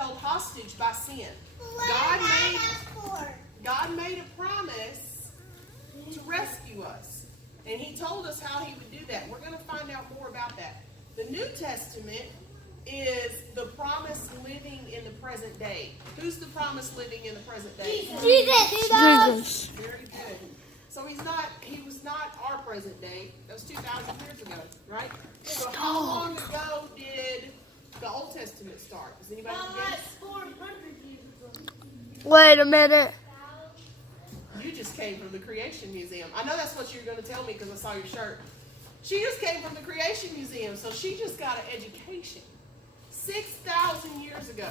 held hostage by sin. God made a promise to rescue us. And he told us how he would do that. We're going to find out more about that. The New Testament is the promise living in the present day. Who's the promise living in the present day? Jesus. Very good. So he was not our present day. That was 2,000 years ago, right? So how long ago did the Old Testament start? Does anybody guess? 400 years ago. Wait a minute. You just came from the Creation Museum. I know that's what you were going to tell me because I saw your shirt. She just came from the Creation Museum, so she just got an education. 6,000 years ago.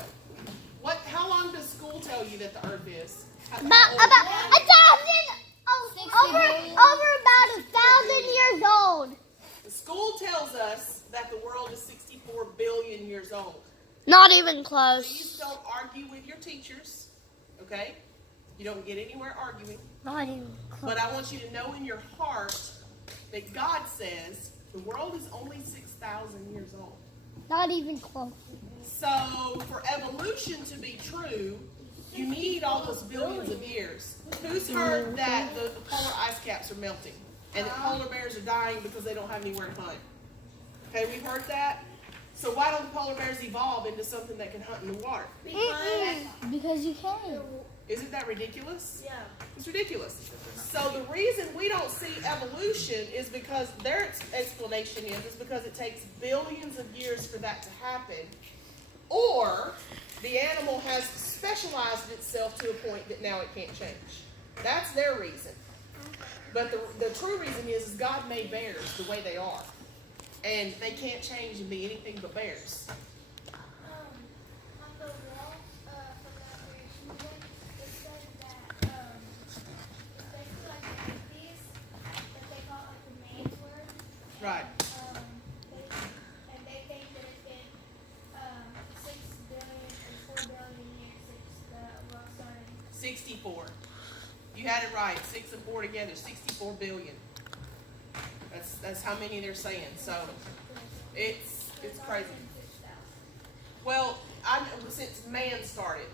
How long does school tell you that the earth is? About 1,000. Over about 1,000 years old. The school tells us that the world is 64 billion years old. Not even Please close. don't argue with your teachers, okay? You don't get anywhere arguing. Not even close. But I want you to know in your heart that God says the world is only 6,000 years old. Not even close. So for evolution to be true, you need all those billions of years. Who's heard that the polar ice caps are melting and that polar bears are dying because they don't have anywhere to hunt? Okay, we've heard that. So why don't the polar bears evolve into something that can hunt in the water? Because you can. Isn't that ridiculous? Yeah. It's ridiculous. So the reason we don't see evolution is because their explanation is because it takes billions of years for that to happen, or the animal has specialized itself to a point that now it can't change. That's their reason. But the true reason is God made bears the way they are, and they can't change and be anything but bears. On the wall from that creation book, it said that it's basically like an atheist that they call it like the man's word. Right. And they think that it's been 6 billion or 4 billion years since the world started. 64. You had it right. 6 and 4 together, 64 billion. That's how many they're saying. So it's crazy. Well, since man started,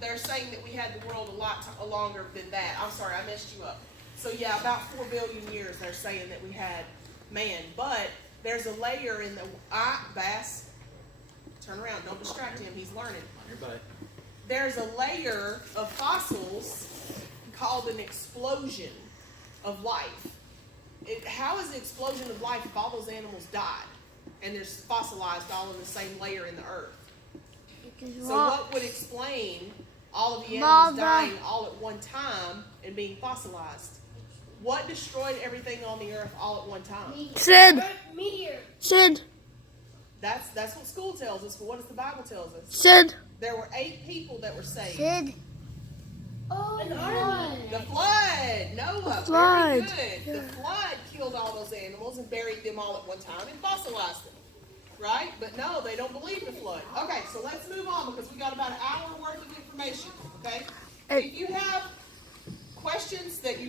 they're saying that we had the world a lot longer than that. I'm sorry, I messed you up. So yeah, about 4 billion years they're saying that we had man. But there's a layer in the Bass. Turn around, don't distract him. He's learning. There's a layer of fossils called an explosion of life. How is the explosion of life if all those animals died and they're fossilized all in the same layer in the earth? So what would explain all of the animals dying all at one time and being fossilized? What destroyed everything on the earth all at one time? Sid. Meteor. Sid. That's what school tells us, but what does the Bible tells us? Sid. There were 8 people that were saved. Sid. Oh, an army. The flood. Noah. flood. Very good. The flood killed all those animals and buried them all at one time and fossilized them. Right? But no, they don't believe the flood. Okay, so let's move on because we got about an hour worth of information. Okay? If you have questions that you